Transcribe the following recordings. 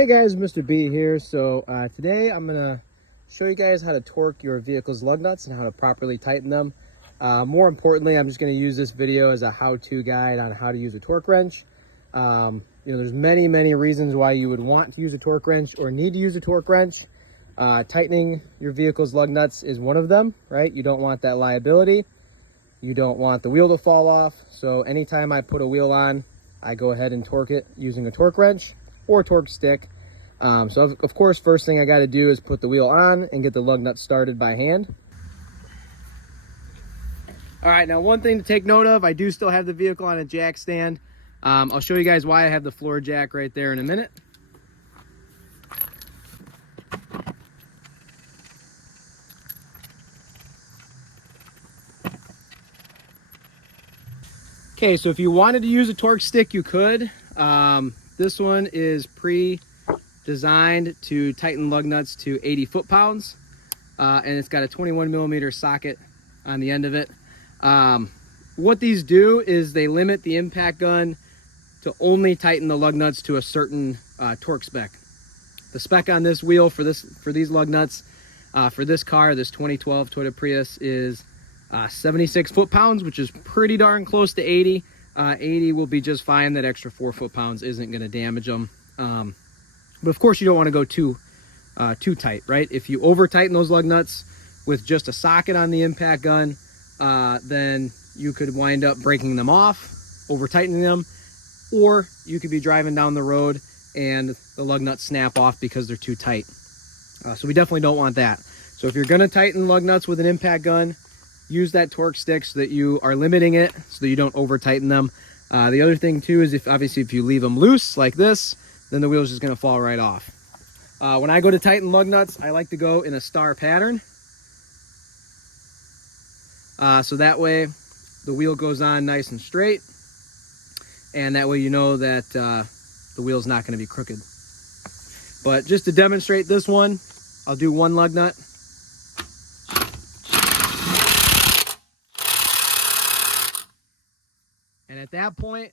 Hey guys, Mr. B here. So today I'm gonna show you guys how to torque your vehicle's lug nuts and how to properly tighten them. More importantly, I'm just gonna use this video as a how-to guide on how to use a torque wrench. There's many reasons why you would want to use a torque wrench or need to use a torque wrench. Tightening your vehicle's lug nuts is one of them, right? You don't want that liability. You don't want the wheel to fall off. So anytime I put a wheel on, I go ahead and torque it using a torque wrench or a torque stick. So of course, first thing I got to do is put the wheel on and get the lug nuts started by hand. All right, now one thing to take note of, I do still have the vehicle on a jack stand. I'll show you guys why I have the floor jack right there in a minute. Okay, so if you wanted to use a torque stick, you could. This one is pre-designed to tighten lug nuts to 80 foot-pounds, and it's got a 21mm socket on the end of it. What these do is they limit the impact gun to only tighten the lug nuts to a certain torque spec. The spec on this wheel for these lug nuts for this car, this 2012 Toyota Prius, is 76 foot-pounds, which is pretty darn close to 80. 80 will be just fine. That extra 4 foot-pounds isn't going to damage them. But of course, you don't want to go too tight, right? If you over tighten those lug nuts with just a socket on the impact gun, then you could wind up breaking them off, over tightening them, or you could be driving down the road and the lug nuts snap off because they're too tight. So we definitely don't want that. So if you're going to tighten lug nuts with an impact gun, use that torque stick so that you are limiting it, so that you don't over tighten them. The other thing too is if you leave them loose like this, then the wheel's just going to fall right off. When I go to tighten lug nuts, I like to go in a star pattern. So that way the wheel goes on nice and straight, and that way you know that the wheel's not going to be crooked. But just to demonstrate this one, I'll do one lug nut. And at that point,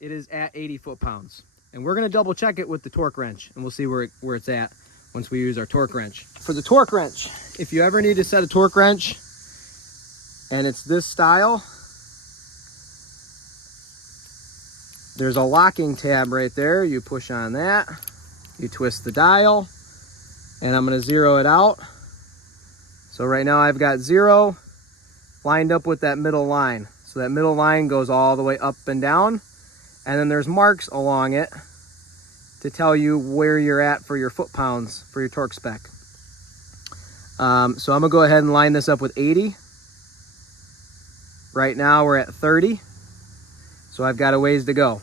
it is at 80 foot-pounds. And we're going to double check it with the torque wrench, and we'll see where it's at once we use our torque wrench. For the torque wrench, if you ever need to set a torque wrench, and it's this style, there's a locking tab right there. You push on that, you twist the dial, and I'm going to zero it out. So right now I've got 0 lined up with that middle line. So that middle line goes all the way up and down, and then there's marks along it to tell you where you're at for your foot-pounds for your torque spec. So I'm gonna go ahead and line this up with 80. Right now we're at 30, so I've got a ways to go.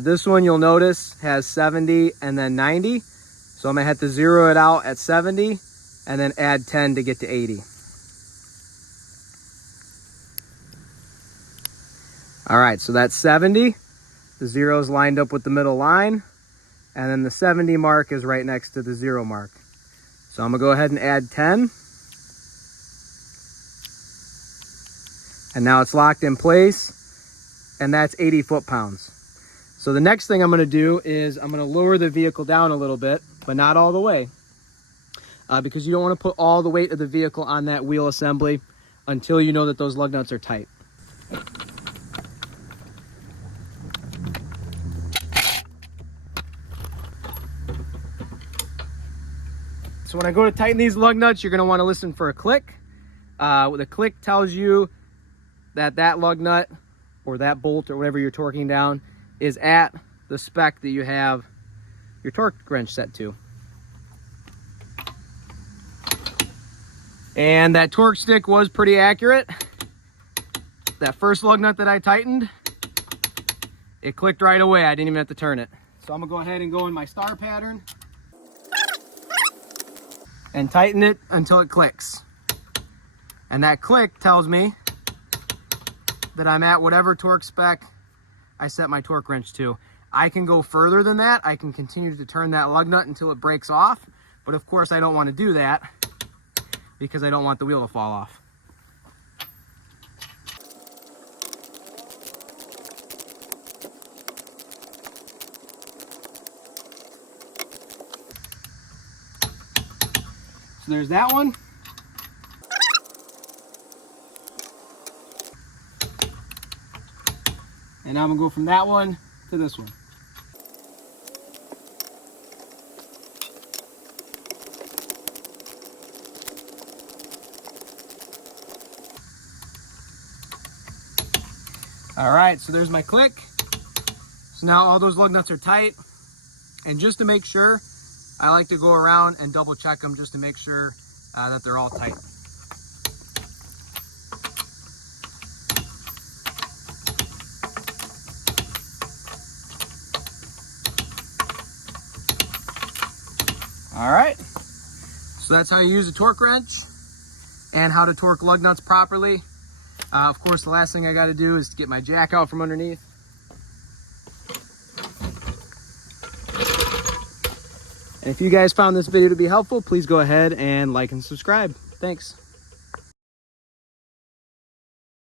This one, you'll notice, has 70 and then 90, so I'm gonna have to zero it out at 70 and then add 10 to get to 80. All right, so that's 70. The 0 is lined up with the middle line, and then the 70 mark is right next to the 0 mark. So I'm gonna go ahead and add 10. And now it's locked in place, and that's 80 foot-pounds. So the next thing I'm gonna do is I'm gonna lower the vehicle down a little bit, but not all the way, because you don't wanna put all the weight of the vehicle on that wheel assembly until you know that those lug nuts are tight. So when I go to tighten these lug nuts, you're going to want to listen for a click. The click tells you that that lug nut or that bolt or whatever you're torquing down is at the spec that you have your torque wrench set to. And that torque stick was pretty accurate. That first lug nut that I tightened, it clicked right away. I didn't even have to turn it. So I'm going to go ahead and go in my star pattern and tighten it until it clicks. And that click tells me that I'm at whatever torque spec I set my torque wrench to. I can go further than that. I can continue to turn that lug nut until it breaks off. But of course I don't want to do that because I don't want the wheel to fall off. So there's that one. And I'm gonna go from that one to this one. All right, so there's my click. So now all those lug nuts are tight. And just to make sure, I like to go around and double check them just to make sure that they're all tight. All right, so that's how you use a torque wrench and how to torque lug nuts properly. Of course, the last thing I got to do is to get my jack out from underneath. And if you guys found this video to be helpful, please go ahead and like and subscribe. Thanks.